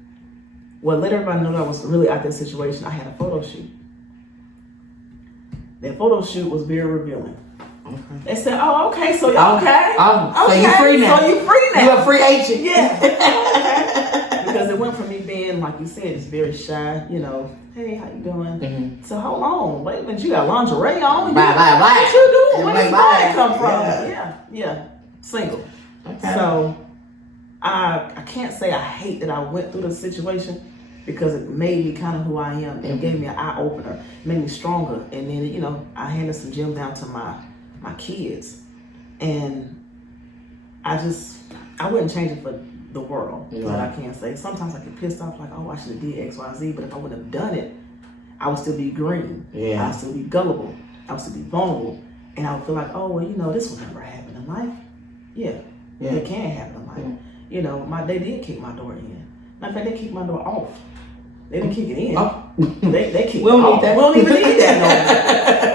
well, let everybody know that I was really out that situation. I had a photo shoot. That photo shoot was very revealing. Okay. They said, "Oh, okay, so okay, so you free now? So you free now? You a free agent? Yeah." Okay. Because it went from me being, like you said, it's very shy. Hey, how you doing? Mm-hmm. So hold on, wait a minute, you got lingerie on? Bye. What you doing? Where does that come from? Yeah. Yeah, single. Okay. So I can't say I hate that I went through the situation because it made me kind of who I am and gave me an eye opener, made me stronger. And then, I handed some gems down to my kids. And I wouldn't change it for the world. Yeah. But I can't say. Sometimes I get pissed off like, oh, I should have did X, Y, Z. But if I wouldn't have done it, I would still be green. Yeah. I would still be gullible. I would still be vulnerable. And I would feel like, oh, well, this will never happen in life. Yeah. It can happen in life. Yeah. They did kick my door in. Matter of fact, they kicked my door off. They didn't kick it in. Oh. They kicked We don't it need off. that. We don't even need that no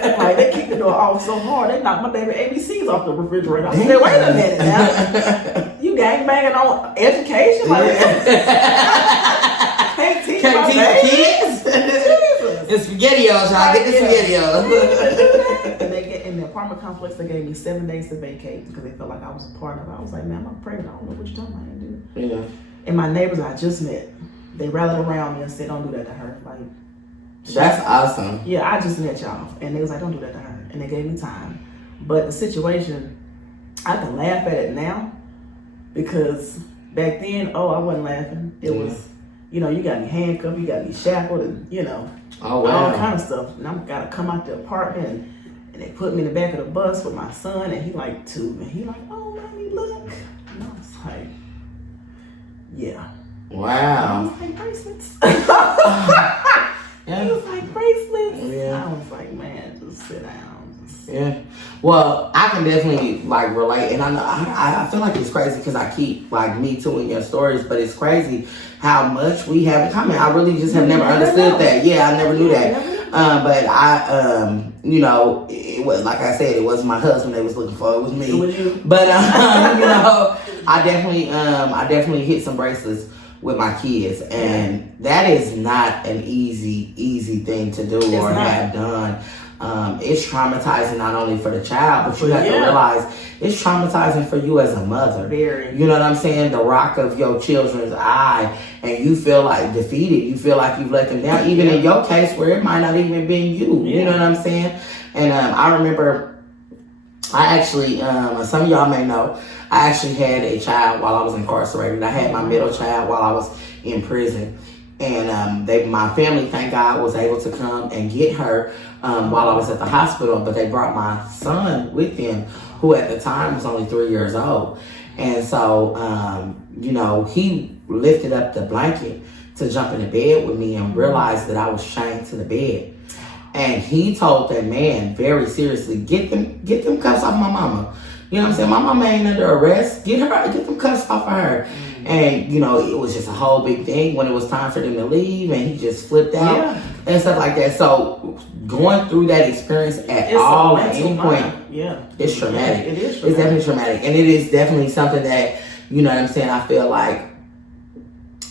more. Like, they kicked the door off so hard, they knocked my baby ABCs off the refrigerator. I said, wait a minute now. You gangbanging on education? Like, can't teach my baby? kids? Jesus. It's SpaghettiOs, y'all. Get the SpaghettiOs. And in the apartment complex, they gave me 7 days to vacate because they felt like I was a part of it. I was like, man, I'm pregnant. I don't know what you're talking about. I ain't doing it. Yeah. And my neighbors I just met, they rallied around me and said, don't do that to her. Like, That's awesome. yeah, I just met y'all. And they was like, don't do that to her. And they gave me time. But the situation, I can laugh at it now because back then, I wasn't laughing. It was, you got me handcuffed, you got me shackled, and, Oh, wow. all kind of stuff. And I'm got to come out the apartment and they put me in the back of the bus with my son, and he like 2. And he like, oh, mommy, look. And I was like, yeah. Wow. I was like, bracelets. Yeah. He was like, bracelets. Yeah. I was like, man, just sit down. Yeah. Well, I can definitely relate, and I know I feel like it's crazy because I keep me too in your stories, but it's crazy how much we have in common. I really just have never understood that. Yeah, I never knew that. But I, it was like I said, it wasn't my husband they was looking for. It was me. It was you. But I definitely hit some bracelets with my kids, and that is not an easy thing to do or have done. It's traumatizing not only for the child, but you have to realize it's traumatizing for you as a mother. Very. You know what I'm saying? The rock of your children's eye, and you feel like defeated. You feel like you've let them down, even in your case where it might not even been you. You know what I'm saying? And I remember, I actually, some of y'all may know, I actually had a child while I was incarcerated. I had my middle child while I was in prison. And my family, thank God, was able to come and get her while I was at the hospital. But they brought my son with them, who at the time was only 3 years old. And so, he lifted up the blanket to jump in the bed with me and realized that I was chained to the bed. And he told that man very seriously, get them cuffs off my mama. You know what I'm saying? My mama ain't under arrest. Get them cuffs off of her. And, it was just a whole big thing when it was time for them to leave, and he just flipped out and stuff like that. So going through that experience at any point, it's traumatic. It is traumatic. It's definitely traumatic. And it is definitely something that, you know what I'm saying, I feel like,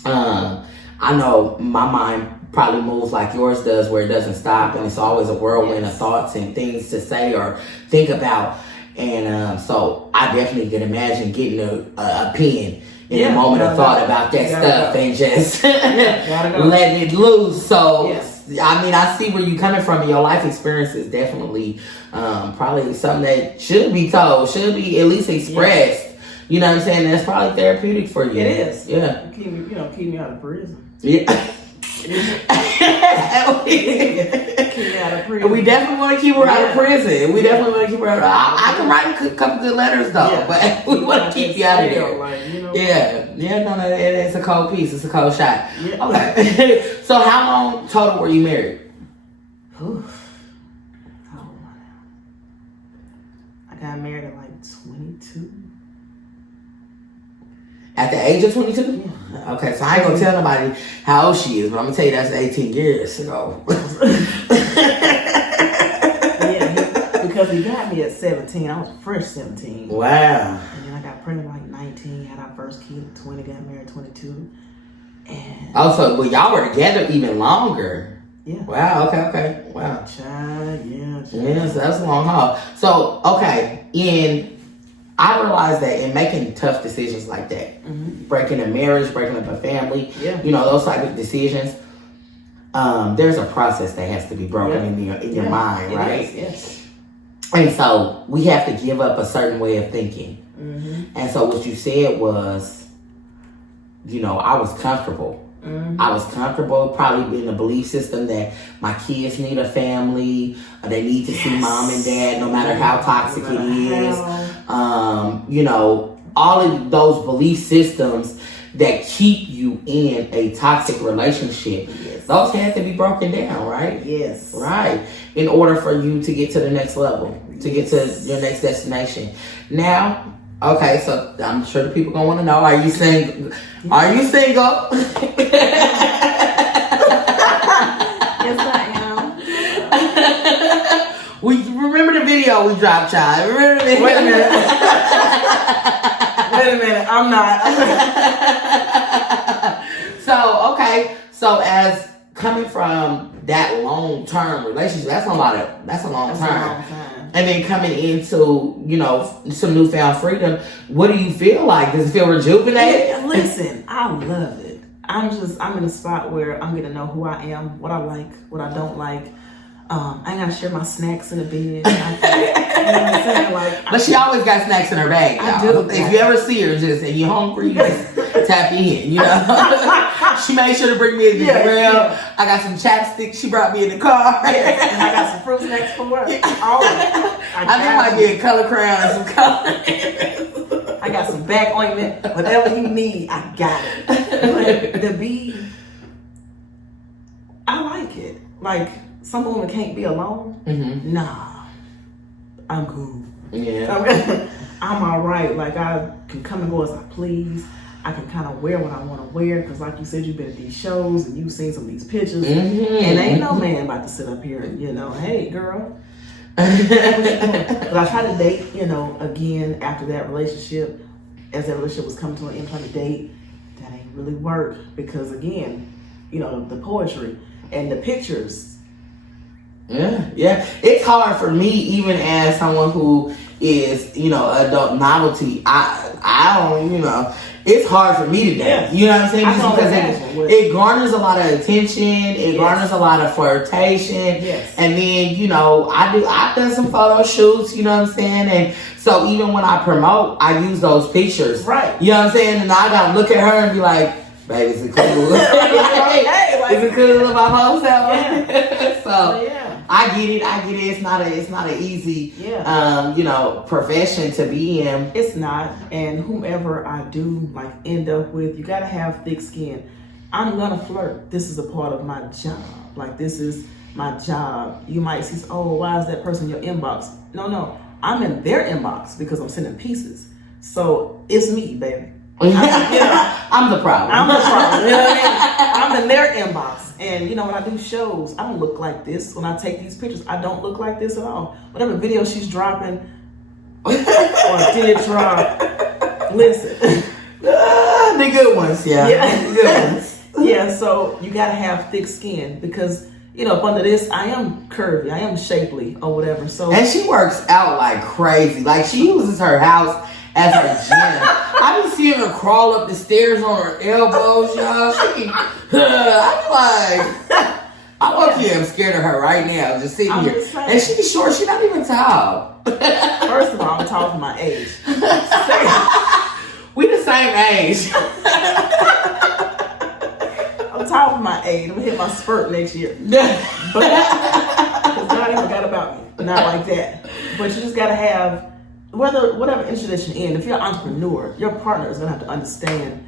I know my mind probably moves like yours does, where it doesn't stop, and it's always a whirlwind of thoughts and things to say or think about. And so I definitely can imagine getting a pen in a moment of thought about that stuff and just letting it loose. So, I mean, I see where you're coming from. And your life experience is definitely probably something that should be told, should be at least expressed. You know what I'm saying? That's probably therapeutic for you. It is. Yeah. Keep me out of prison. Yeah. Keep me out of prison. We definitely want to keep her out of prison. We definitely want to keep her out of I can write a couple good letters though, but we want to keep you out of there. Like, you know, No, it's a cold piece. It's a cold shot. Yeah. Okay. So how long total were you married? I got married at like 22. At the age of 22? Yeah. Okay, so I ain't gonna tell nobody how old she is, but I'm gonna tell you that's 18 years ago. Because he got me at 17. I was fresh 17. Wow. And then I got pregnant like 19, had our first kid at 20, got married at 22. And also, but y'all were together even longer. Yeah. Wow, okay. Wow. Child. Yes, that's a long haul. So, okay, I realize that in making tough decisions like that, breaking a marriage, breaking up a family, you know, those type of decisions, there's a process that has to be broken in your mind, right? Yes. And so we have to give up a certain way of thinking. And so what you said was, you know, I was comfortable. I was comfortable probably in the belief system that my kids need a family. They need to see mom and dad no matter how toxic it is. You know, all of those belief systems that keep you in a toxic relationship, those have to be broken down, right? Yes. Right. In order for you to get to the next level, to get to your next destination. Now, okay, so I'm sure the people gonna want to know: Are you single? Are you single? Yes, I am. We remember the video we dropped, child. Remember the video? Wait a minute. I'm not. So, okay. So as coming from that long-term relationship, that's a long time. And then coming into, you know, some newfound freedom, what do you feel like? Does it feel rejuvenated? Yeah, listen, I love it. I'm in a spot where I'm gonna know who I am, what I like, what I don't like. I ain't gotta share my snacks in the bed. You know what I'm saying? Like, but she always got snacks in her bag. I do. If you ever see her just and you're hungry, you just tap in. You know, she made sure to bring me a grill. I got some chapsticks. She brought me in the car, and I got some fruit snacks for her. All of it. I think I might get a color crown and some color. I got some back ointment. Whatever you need, I got it. But the bee, I like it. Like, some women can't be alone. Nah, I'm cool. Yeah. I'm all right. Like, I can come and go as I please. I can kind of wear what I want to wear because, like you said, you've been at these shows and you've seen some of these pictures. And ain't no man about to sit up here and, you know, hey, girl. But I tried to date, you know, again after that relationship. As that relationship was coming to an end, trying to date, that ain't really work because, again, you know, the poetry and the pictures. Yeah. It's hard for me, even as someone who is, you know, adult novelty. I don't, you know, it's hard for me to date. You know what I'm saying? Just because it garners a lot of attention, it garners a lot of flirtation, and then, you know, I've done some photo shoots, you know what I'm saying? And so even when I promote, I use those pictures, right? You know what I'm saying? And I gotta look at her and be like, baby, is it cool? Is it cool if I post that one? So I get it. It's not an easy, you know, profession to be in. It's not. And whomever I do like end up with, you gotta have thick skin. I'm gonna flirt. This is a part of my job. Like, this is my job. You might see, oh, why is that person in your inbox? No, I'm in their inbox because I'm sending pieces. So it's me, baby. I'm the problem. You know what I mean? I'm in their inbox. And, you know, when I do shows, I don't look like this. When I take these pictures, I don't look like this at all. Whatever video she's dropping or did drop, listen. The good ones, the good ones. Yeah, so you got to have thick skin because, you know, up under this, I am curvy, I am shapely or whatever. So, and she works out like crazy. Like, she uses her house as her gym. I be seeing her crawl up the stairs on her elbows, y'all. I'm like, I'm scared of her right now, just sitting here. And she's short, she's not even tall. First of all, I'm tall for my age. We the same age. I'm tall for my age. I'm gonna hit my spurt next year. But because God ain't forgot about me. Not like that. But you just gotta have whatever industry that you're in. If you're an entrepreneur, your partner is gonna have to understand.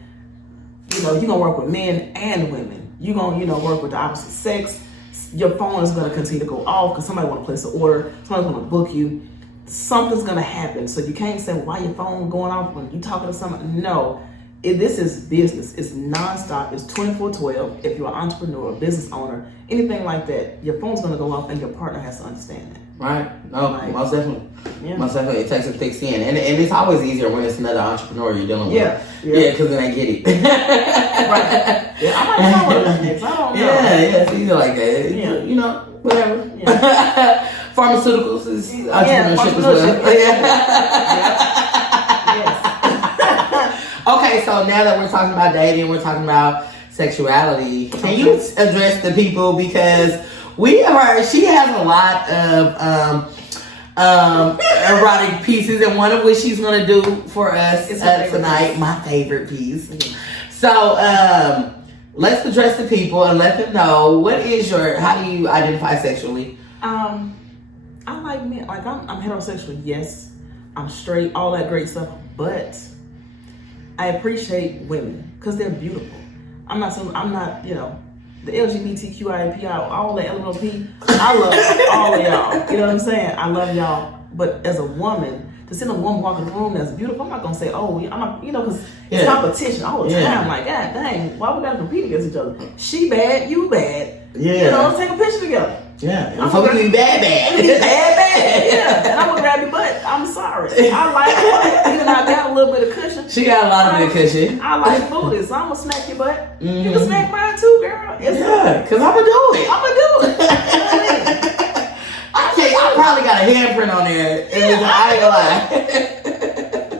You know, you're gonna work with men and women. You're gonna, work with the opposite sex. Your phone is gonna continue to go off because somebody wanna place an order. Somebody's gonna book you. Something's gonna happen. So you can't say why your phone going off when you talking to somebody. No. This is business. It's nonstop. It's 24/12. If you're an entrepreneur, a business owner, anything like that, your phone's gonna go off, and your partner has to understand that. Right? No, most definitely. Yeah. Most definitely, it takes a thick skin, and it's always easier when it's another entrepreneur you're dealing with. Yeah, because then they get it. Right. Yeah, I might know what it is. I don't know. Yeah, it's easy like that. Yeah. Whatever. Yeah. Pharmaceuticals is entrepreneurship as well. Yes. Okay, so now that we're talking about dating, we're talking about sexuality. Can you address the people, because we have heard she has a lot of erotic pieces, and one of which she's gonna do for us tonight. My favorite piece. So let's address the people and let them know how do you identify sexually? I like men. Like I'm heterosexual. Yes, I'm straight. All that great stuff, but I appreciate women because they're beautiful. I'm not, the LGBTQIA, all the LMNOP. I love all of y'all. You know what I'm saying? I love y'all. But as a woman, to see a woman walk in the room that's beautiful, I'm not gonna say, oh, I'm not, because it's competition all the time. Like, God dang, why we gotta compete against each other? She bad, you bad. Yeah. Let's take a picture together. Yeah. So we can be bad. Yeah. And I'm gonna grab your butt. I'm sorry. I like it. Even though I got a little bit of cushion. She got a lot of cushion. I like booty, so I'm gonna smack your butt. Mm-hmm. You can smack mine too, girl. Because I'm gonna do it. I'm gonna do it. I probably got a handprint on there. I ain't gonna lie.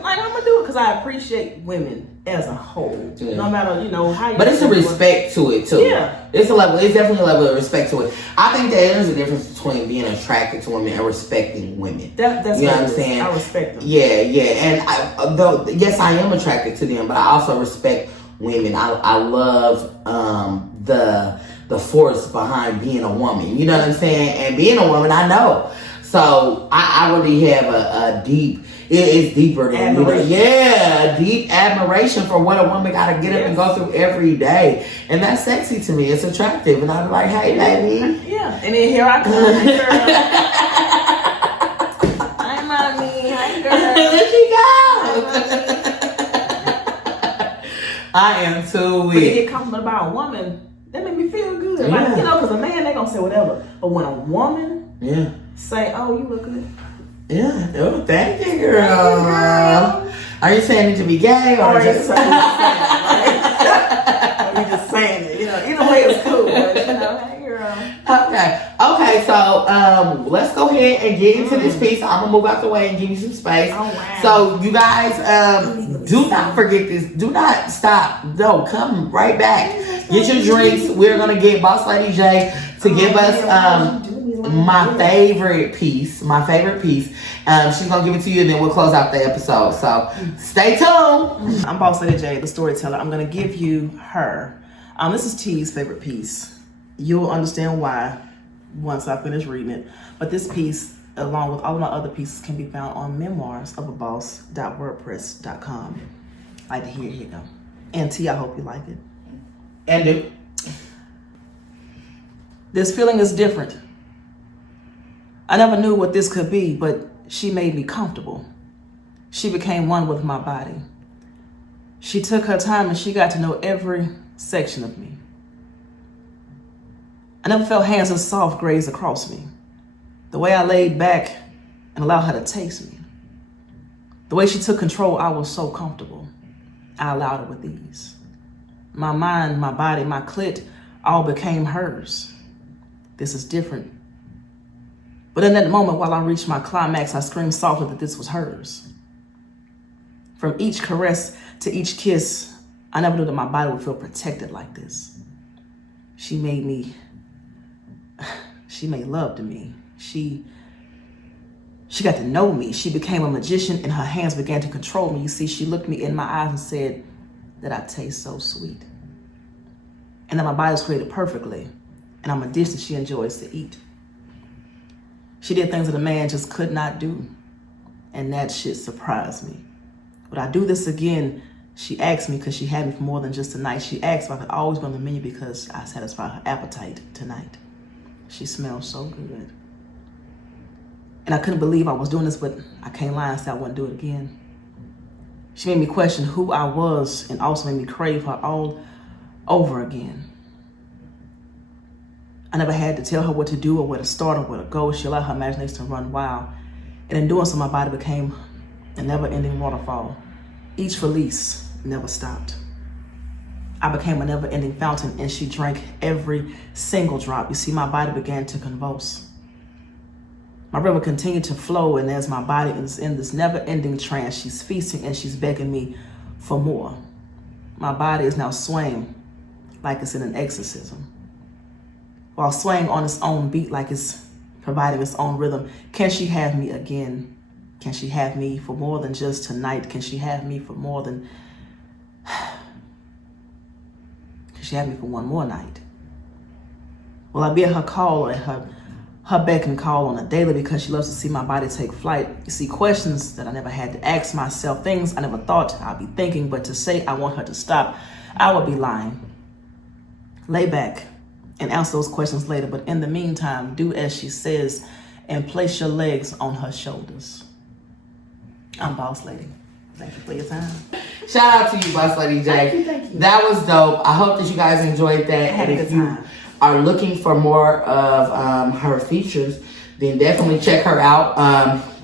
Like, I'm gonna do it because I appreciate women as a whole. Yeah. No matter, how you. But it's a respect to it too. Yeah. It's definitely a level of respect to it. I think that there's a difference between being attracted to women and respecting women. That's you know what I'm saying? I respect them. Yeah. And yes, I am attracted to them, but I also respect women. I love the force behind being a woman. You know what I'm saying? And being a woman, I know. So I really have a deep. It is deeper than a deep admiration for what a woman got to get up and go through every day, and that's sexy to me. It's attractive, and I'm like, hey, baby. Yeah, and then here I come. Hey, girl. Hi, mommy. Hi, girl. There she go. I am too weak. When you get compliment about a woman, that make me feel good. Yeah. Like, because a man, they gonna say whatever, but when a woman say, "Oh, you look good." Yeah. Oh, thank you, girl. Are you saying it to be gay or just saying it? Or you just saying it? Either way it's cool. But, hey, girl. Okay. So let's go ahead and get into this piece. I'm gonna move out the way and give you some space. Oh, wow. So you guys, do not forget this. Do not stop. No, come right back. Get your drinks. We're gonna get Bosslady J to give us my favorite piece. She's gonna give it to you, and then we'll close out the episode. So stay tuned. I'm Bosslady J the Storyteller. I'm gonna give you her. This is T's favorite piece. You'll understand why once I finish reading it. But this piece, along with all of my other pieces, can be found on memoirsofAboss.wordpress.com. I'd like to hear it. Here you go. And T, I hope you like it. And do. This feeling is different. I never knew what this could be, but she made me comfortable. She became one with my body. She took her time and she got to know every section of me. I never felt hands as soft graze across me. The way I laid back and allowed her to taste me. The way she took control, I was so comfortable. I allowed it with ease. My mind, my body, my clit, all became hers. This is different. But in that moment, while I reached my climax, I screamed softly that this was hers. From each caress to each kiss, I never knew that my body would feel protected like this. She made love to me. She got to know me. She became a magician and her hands began to control me. You see, she looked me in my eyes and said that I taste so sweet. And that my body was created perfectly. And I'm a dish that she enjoys to eat. She did things that a man just could not do. And that shit surprised me. Would I do this again? She asked me because she had me for more than just a night. She asked if I could always be on the menu because I satisfied her appetite tonight. She smelled so good. And I couldn't believe I was doing this, but I can't lie and say I wouldn't do it again. She made me question who I was and also made me crave her all over again. I never had to tell her what to do or where to start or where to go. She allowed her imagination to run wild. And in doing so, my body became a never-ending waterfall. Each release never stopped. I became a never-ending fountain and she drank every single drop. You see, my body began to convulse. My river continued to flow, and as my body is in this never-ending trance, she's feasting and she's begging me for more. My body is now swaying like it's in an exorcism. While swaying on its own beat like it's providing its own rhythm. Can she have me again? Can she have me for more than just tonight? Can she have me for more than... Can she have me for one more night? Will I be at her call or at her beck and call on a daily because she loves to see my body take flight? You see, questions that I never had to ask myself, things I never thought I'd be thinking, but to say I want her to stop, I would be lying. Lay back and answer those questions later, but in the meantime, do as she says and place your legs on her shoulders. I'm Boss Lady. Thank you for your time. Shout out to you, Bosslady J. Thank you. That was dope. I hope that you guys enjoyed that. I had a And if good you time. are looking for more of her features, then definitely check her out.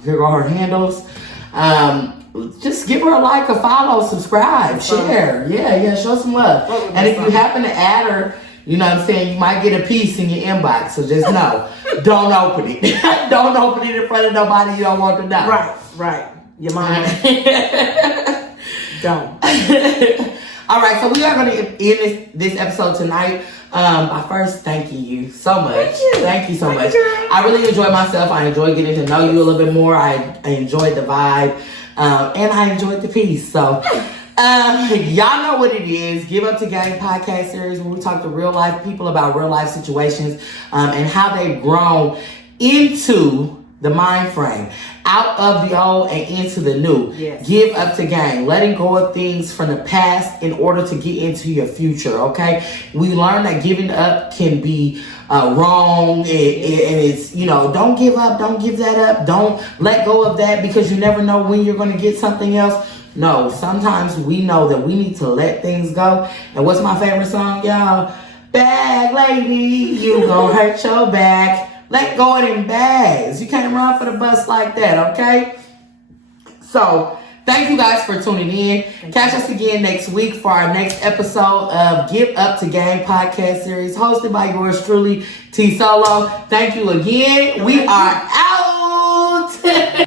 Here are her handles. Just give her a like, a follow, subscribe, share. Yeah, show some love. And if you happen to add her, you know what I'm saying, you might get a piece in your inbox. So just know, don't open it. Don't open it in front of nobody you don't want to know. Right. Your mom. Don't. All right, so we are going to end this episode tonight by first thanking you so much. Thank you so much. I really enjoyed myself. I enjoyed getting to know you a little bit more. I enjoyed the vibe, and I enjoyed the piece. So, y'all know what it is. Give Up to Gang podcast series where we talk to real life people about real life situations and how they've grown into the mind frame, out of the old and into the new. Yes. Give up to gang, letting go of things from the past in order to get into your future. Okay, we learned that giving up can be wrong, and it's, you know, don't give up, don't give that up, don't let go of that because you never know when you're going to get something else. No, sometimes we know that we need to let things go. And what's my favorite song, y'all? Bag lady, you gon' hurt your back. Let go of them bags. You can't run for the bus like that, okay? So, thank you guys for tuning in. Catch us again next week for our next episode of Give Up to Gang podcast series, hosted by yours truly, T Solo. Thank you again. We are out.